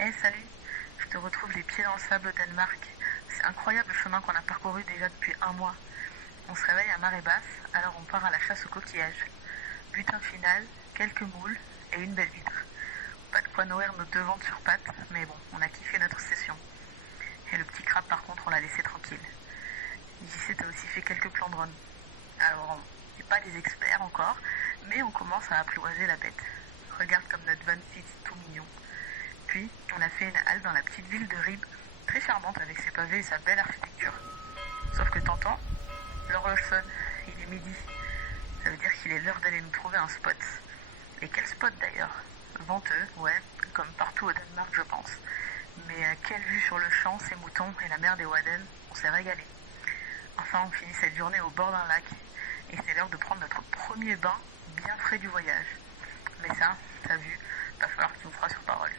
Salut, je te retrouve les pieds dans le sable au Danemark. C'est incroyable le chemin qu'on a parcouru déjà depuis un mois. On se réveille à marée basse, alors on part à la chasse aux coquillages. Butin final, quelques moules et une belle vitre. Pas de quoi nourrir nos deux ventres sur pattes, mais bon, on a kiffé notre session. Et le petit crabe par contre, on l'a laissé tranquille. JC t'a aussi fait quelques plans drone. Alors, on n'est pas des experts encore, mais on commence à apprivoiser la bête. Regarde comme notre van fit tout mignon. Puis, on a fait une halte dans la petite ville de Rib, très charmante avec ses pavés et sa belle architecture. Sauf que t'entends, l'horloge sonne, il est midi. Ça veut dire qu'il est l'heure d'aller nous trouver un spot. Et quel spot d'ailleurs? Venteux, ouais, comme partout au Danemark je pense. Mais quelle vue sur le champ, ces moutons et la mer des Wadden, on s'est régalé. Enfin, on finit cette journée au bord d'un lac. Et c'est l'heure de prendre notre premier bain bien frais du voyage. Mais ça, t'as vu, va falloir que tu me feras sur parole.